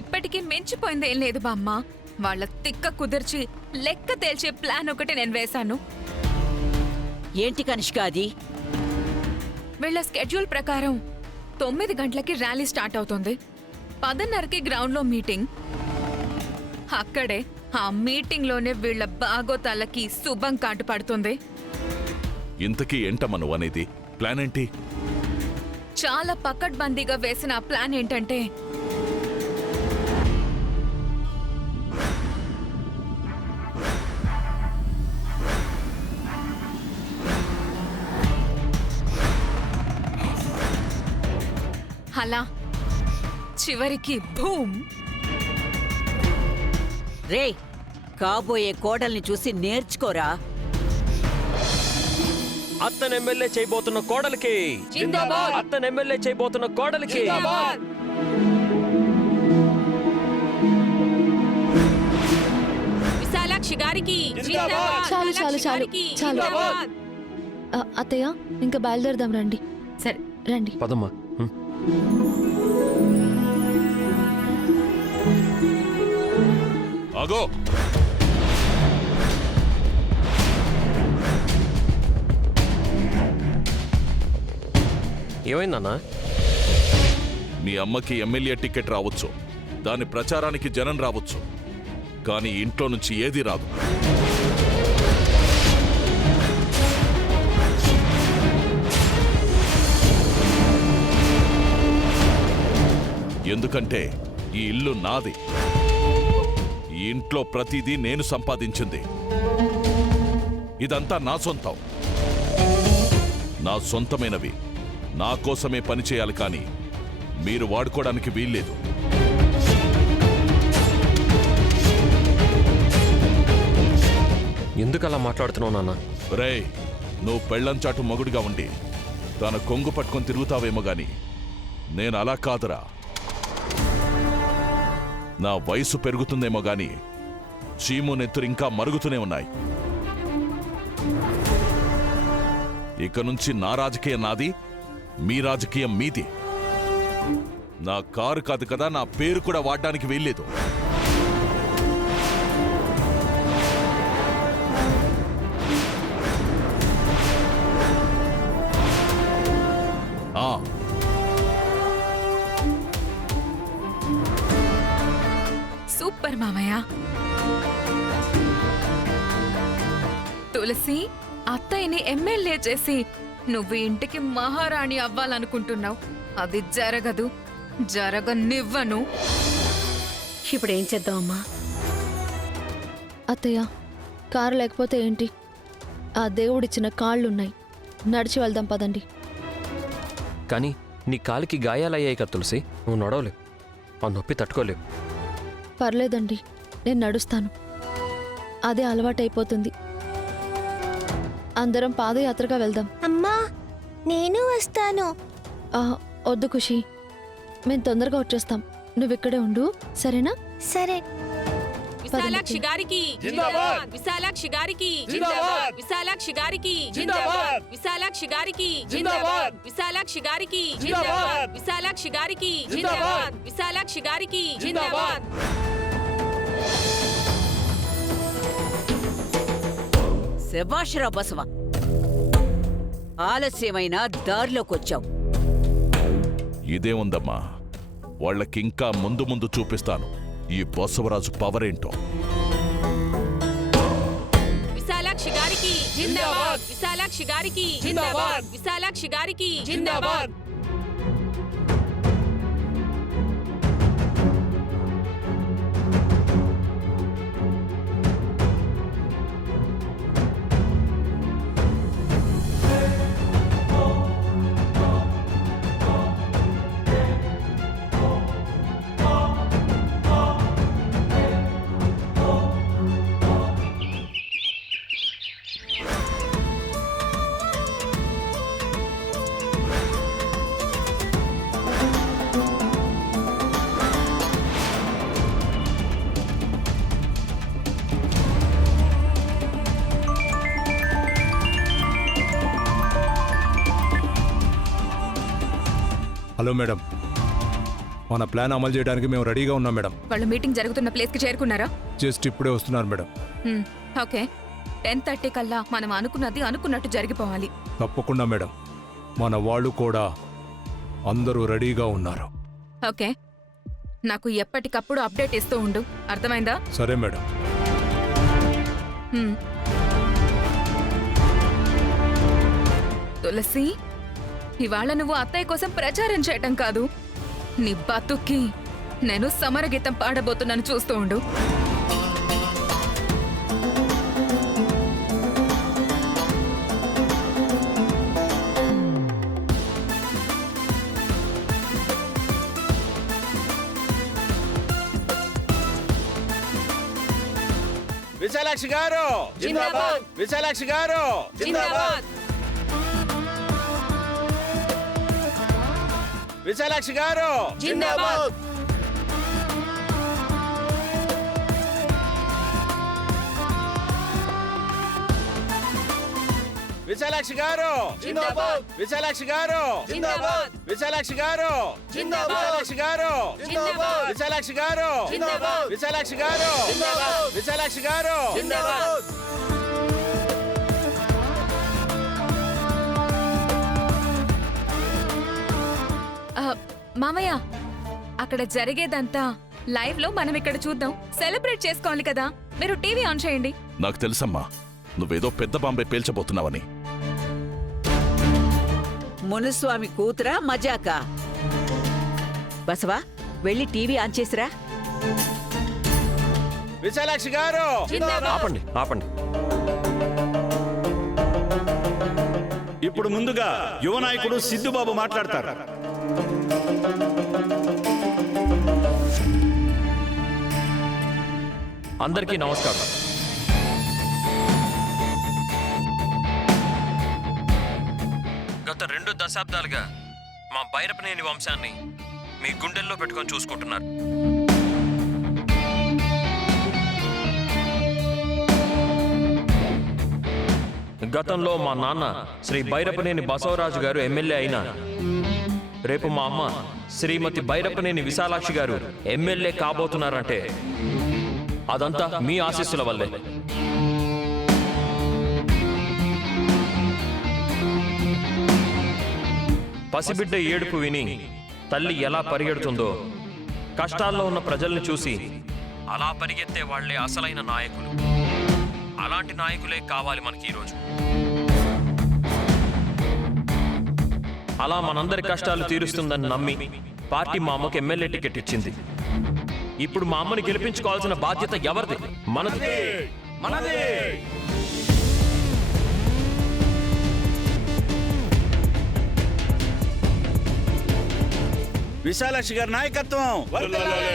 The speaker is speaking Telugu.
ఇప్పటికీ మించిపోయిందేం లేదు బామ్మ. వాళ్ళ తిక్క కుదిర్చి లెక్క తేల్చే ప్లాన్ ఒకటి నేను వేశాను. ఏంటి కనిష్క అది? వీళ్ళ స్కెడ్యూల్ ప్రకారం 9 గంటలకి ర్యాలీ స్టార్ట్ అవుతుంది. 10:30కి గ్రౌండ్లో మీటింగ్. అక్కడే ఆ మీటింగ్లోనే వీళ్ళ బాగోతాలకి శుభం కాటు పడుతుంది. ఇంతకీ ఏంటమ్మా నువ్వు అనేది? ప్లాన్ ఏంటి? చాలా పకడ్బందీగా వేసిన ఆ ప్లాన్ ఏంటంటే, అలా చివరికి భూమ్. రే, కాబోయే కోడల్ని చూసి నేర్చుకోరా. అత్తను ఎమ్మెల్యే చేయబోతున్న కోడలికి జిందాబాద్. అత్తను ఎమ్మెల్యే చేయబోతున్న కోడలికి జిందాబాద్. విశాలాక్షి గారికి జిందాబాద్. చాలు చాలు చాలు చాలు. అత్తయ్య, ఇంకా బయలుదేరదాం రండి. సరే రండి. పదమ్మా. ఆగో! ఏమైందన్నా? మీ అమ్మకి ఎమ్మెల్యే టికెట్ రావచ్చు, దాని ప్రచారానికి జనం రావచ్చు, కానీ ఇంట్లో నుంచి ఏదీ రాదు. ఎందుకంటే ఈ ఇల్లు నాది. ఈ ఇంట్లో ప్రతిదీ నేను సంపాదించింది. ఇదంతా నా సొంతం. నా సొంతమైనవి నా కోసమే పనిచేయాలి, కానీ మీరు వాడుకోవడానికి వీల్లేదు. ఎందుకు అలా మాట్లాడుతున్నావు నాన్న? రేయ్, నువ్వు పెళ్లంచాటు మొగుడిగా ఉండి తన కొంగు పట్టుకొని తిరుగుతావేమో గాని నేను అలా కాదురా. నా వయసు పెరుగుతుందేమో గాని చీము నెత్తురు ఇంకా మరుగుతూనే ఉన్నాయి. ఇక నుంచి నా రాజకీయం నాది, మీ రాజకీయం మీది. నా కారు కాదు కదా, నా పేరు కూడా వాడడానికి వీల్లేదు. సూపర్ మామయ్య. తులసి, అత్తయ్యని ఎమ్మెల్యే చేసి నువ్వు ఇంటికి మహారాణి అవ్వాలనుకుంటున్నావు. అది జరగదు, జరగనివ్వను. ఇప్పుడు ఏం చేద్దామమ్మా? అత్తయ్య, కారు లేకపోతే ఏంటి? ఆ దేవుడిచ్చిన కాళ్ళున్నాయి, నడిచి వెళ్దాం పదండి. కానీ నీ కాలికి గాయాలయ్యాయి కదా తులసి, నువ్వు నడవలేవు. ఆ నొప్పి తట్టుకోలేవు. పర్లేదండి, నేను నడుస్తాను. అదే అలవాటైపోతుంది. అందరం పాదయాత్రగా వెళ్దాం. అమ్మా, నేను వస్తాను. వద్దు ఖుషి, మేము తొందరగా వచ్చేస్తాం. నువ్విక్కడే ఉండు, సరేనా? సరే. విశాలాక్షి గారికి జిందాబాద్. విశాలాక్షి గారికి జిందాబాద్. విశాలాక్షి గారికి జిందాబాద్. విశాలాక్షి గారికి జిందాబాద్. విశాలాక్షి గారికి జిందాబాద్. విశాలాక్షి గారికి జిందాబాద్. విశాలాక్షి గారికి జిందాబాద్. శభాషరా బసవ, ఆలస్యమైన దారిలోకొచ్చావు. ఇదేముందమ్మా, వాళ్ళకింకా ముందు ముందు చూపిస్తాను ఈ బసవరాజు పవర్ ఏంటో. విశాలాక్షి గారికి జిందాబాద్. విశాలాక్షి గారికి జిందాబాద్. విశాలాక్షి గారికి జిందాబాద్. హలో మేడం, మన ప్లాన్ అమలు చేయడానికి మేము రెడీగా ఉన్నాం మేడం. వాళ్ళు మీటింగ్ జరుగుతున్న ప్లేస్ కి చేరుకున్నారా? జస్ట్ ఇప్పుడే వస్తున్నారు మేడం. ఓకే, 10:30 కల్లా మనం అనుకున్నది అనుకున్నట్టు జరిగిపోవాలి. తప్పకుండా మేడం. మన వాళ్ళు కూడా అందరూ రెడీగా ఉన్నారు. ఓకే, నాకు ఎప్పటికప్పుడు అప్డేట్ ఇస్తూ ఉండు, అర్థమైందా? సరే మేడం. హ్మ్. తులసి, ఇవాళ నువ్వు అత్తయ్య కోసం ప్రచారం చేయటం కాదు, నీ బతుక్కి నేను సమరగీతం పాడబోతున్నాను, చూస్తూ ఉండు. విశాలాక్షి గారు జిందాబాద్, విశాలాక్షి గారు జిందాబాద్, విశాలాక్షి గారు జిందాబాద్, విశాలాక్షి గారు జిందాబాద్, విశాలాక్షి గారు జిందాబాద్, విశాలాక్షి గారు జిందాబాద్, విశాలాక్షి గారు జిందాబాద్, విశాలాక్షి గారు జిందాబాద్, విశాలాక్షి గారు జిందాబాద్, విశాలాక్షి గారు జిందాబాద్. మామయ్య, అక్కడ జరిగేదంతా లైవ్ లో మనం ఇక్కడ చూద్దాం, సెలబ్రేట్ చేసుకోవాలి కదా. మీరు టీవీ ఆన్ చేయండి. నాకు తెలుసమ్మా, నువ్వేదో పెద్ద బాంబే పేల్చబోతున్నావని. మునుస్వామి కూతురా మజాకా? బసవా, వెళ్ళి టీవీ ఆన్ చేసిరా. విశాలాక్షి గారు ఆపండి ఆపండి. ఇప్పుడు ముందుగా యువ నాయకుడు సిద్ధుబాబు మాట్లాడతారు. అందరికీ నమస్కారం. గత 2 దశాబ్దాలుగా మా బైరపనేని వంశాన్ని మీ గుండెల్లో పెట్టుకొని చూసుకుంటున్నారు. గతంలో మా నాన్న శ్రీ బైరపనేని బసవరాజు గారు ఎమ్మెల్యే అయినా, రేపు మా అమ్మ శ్రీమతి బైరపనేని విశాలాక్షి గారు ఎమ్మెల్యే కాబోతున్నారంటే అదంతా మీ ఆశీస్సుల వల్లే. పసిబిడ్డ ఏడుపు విని తల్లి ఎలా పరిగెడుతుందో, కష్టాల్లో ఉన్న ప్రజల్ని చూసి అలా పరిగెత్తే వాళ్లే అసలైన నాయకులు. అలాంటి నాయకులే కావాలి మనకి ఈరోజు. అలా మనందరి కష్టాలు తీరుస్తుందని నమ్మి పార్టీ మా అమ్మకి ఎమ్మెల్యే టికెట్ ఇచ్చింది. ఇప్పుడు మా అమ్మని గెలిపించుకోవాల్సిన బాధ్యత ఎవరిది? మనది. విశాలాక్షి గారి నాయకత్వం వర్ధిల్లాలి,